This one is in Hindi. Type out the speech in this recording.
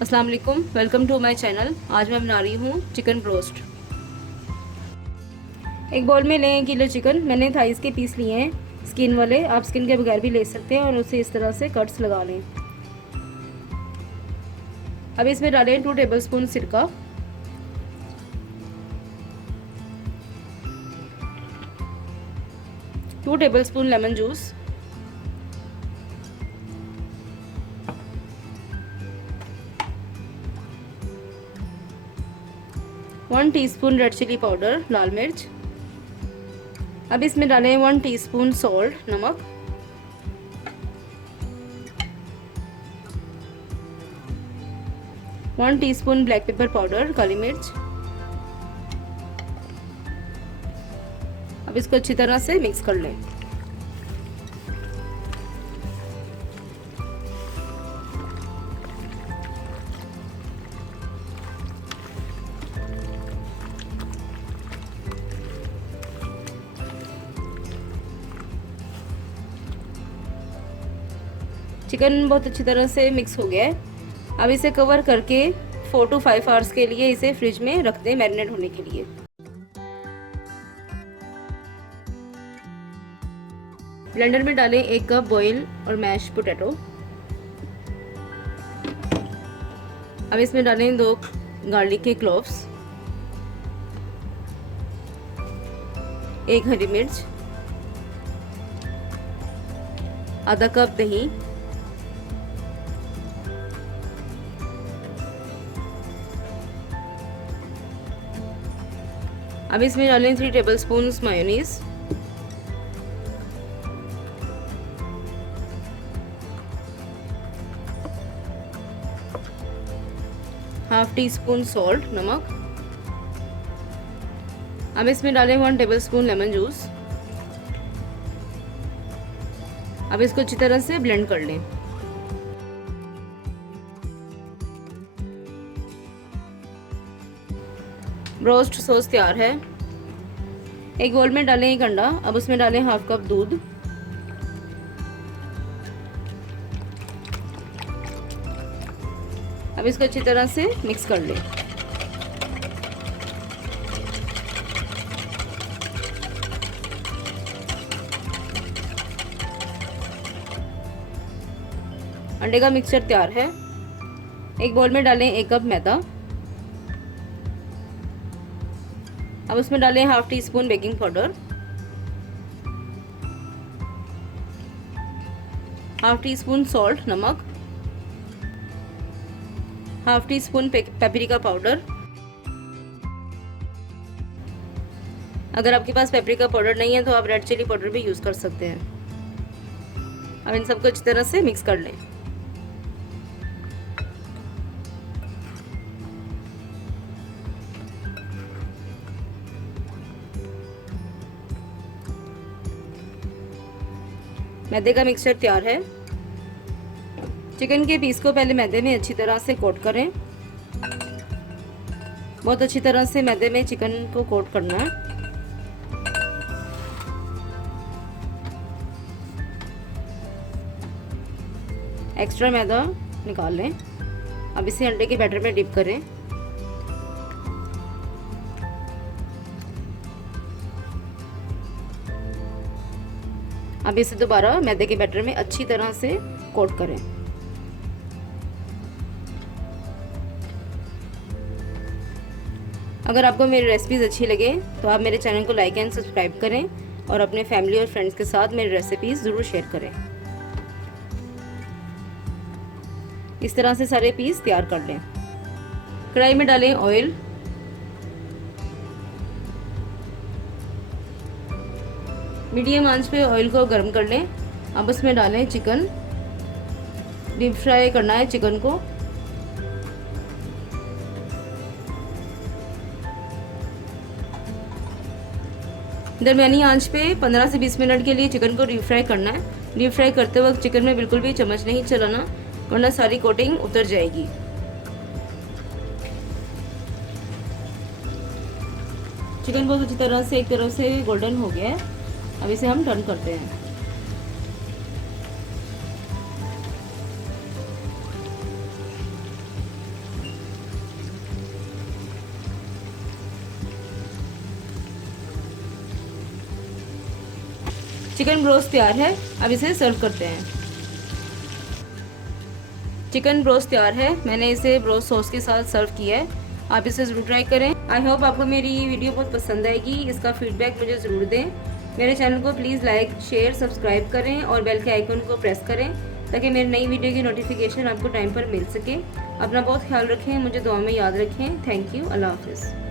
अस्सलाम वालेकुम, वेलकम टू माय चैनल। आज मैं बना रही हूँ चिकन ब्रोस्ट। एक बाउल में लें 1 किलो चिकन। मैंने थाइस के पीस लिए हैं, स्किन वाले। आप स्किन के बगैर भी ले सकते हैं और उसे इस तरह से कट्स लगा लें। अब इसमें डालें 2 टेबलस्पून सिरका, 2 tablespoon lemon juice, 1 teaspoon red chilli powder लाल मिर्च। अब इसमें डालें 1 टीस्पून सॉल्ट नमक, 1 टीस्पून ब्लैक पेपर पाउडर काली मिर्च। अब इसको अच्छी तरह से मिक्स कर लें। चिकन बहुत अच्छी तरह से मिक्स हो गया है। अब इसे कवर करके 4 to 5 आवर्स के लिए इसे फ्रिज में रख दें मैरिनेट होने के लिए। ब्लेंडर में डालें 1 कप बॉयल और मैश पोटैटो। अब इसमें डालें 2 गार्लिक के क्लोव्स, 1 हरी मिर्च, आधा कप दही, अब इसमें डालें 3 tablespoon mayonnaise, half teaspoon salt नमक। अब इसमें डालें 1 टेबलस्पून लेमन जूस। अब इसको अच्छी तरह से ब्लेंड कर लें। ब्रोस्ट सॉस तैयार है। एक बाउल में डालें 1 अंडा। अब उसमें डालें हाफ कप दूध, अब इसको अच्छी तरह से मिक्स कर लें। अंडे का मिक्सचर तैयार है। एक बाउल में डालें 1 कप मैदा। अब उसमें डालें half teaspoon baking powder, half teaspoon salt नमक, half teaspoon paprika powder. अगर आपके पास पेपरिका पाउडर नहीं है तो आप रेड चिली पाउडर भी यूज़ कर सकते हैं। अब इन सबको अच्छी तरह से मिक्स कर लें। मैदे का मिक्सचर तैयार है। चिकन के पीस को पहले मैदे में अच्छी तरह से कोट करें। बहुत अच्छी तरह से मैदे में चिकन को कोट करना है। एक्स्ट्रा मैदा निकाल लें। अब इसे अंडे के बैटर में डिप करें। अब इसे दोबारा मैदे के बैटर में अच्छी तरह से कोट करें। अगर आपको मेरी रेसिपीज़ अच्छी लगे तो आप मेरे चैनल को लाइक एंड सब्सक्राइब करें और अपने फैमिली और फ्रेंड्स के साथ मेरी रेसिपीज़ ज़रूर शेयर करें। इस तरह से सारे पीस तैयार कर लें। कढ़ाई में डालें ऑयल, मीडियम आंच पे ऑयल को गर्म कर लें। अब उसमें डालें चिकन। डीप फ्राई करना है चिकन को। दरमियानी आंच पे 15 से 20 मिनट के लिए चिकन को डीप फ्राई करना है। डीप फ्राई करते वक्त चिकन में बिल्कुल भी चम्मच नहीं चलाना, वरना सारी कोटिंग उतर जाएगी। चिकन बहुत अच्छी तरह से एक तरफ से गोल्डन हो गया है। अब इसे हम टर्न करते हैं। चिकन ब्रोस्ट तैयार है, अब इसे सर्व करते हैं। चिकन ब्रोस्ट तैयार है, मैंने इसे ब्रोस्ट सॉस के साथ सर्व किया है। आप इसे ज़रूर ट्राई करें। आई होप आपको मेरी वीडियो बहुत पसंद आएगी। इसका फीडबैक मुझे ज़रूर दें। मेरे चैनल को प्लीज़ लाइक, शेयर, सब्सक्राइब करें और बेल के आइकन को प्रेस करें ताकि मेरी नई वीडियो की नोटिफिकेशन आपको टाइम पर मिल सके। अपना बहुत ख्याल रखें, मुझे दुआ में याद रखें। Thank you. अल्लाह हाफिज़।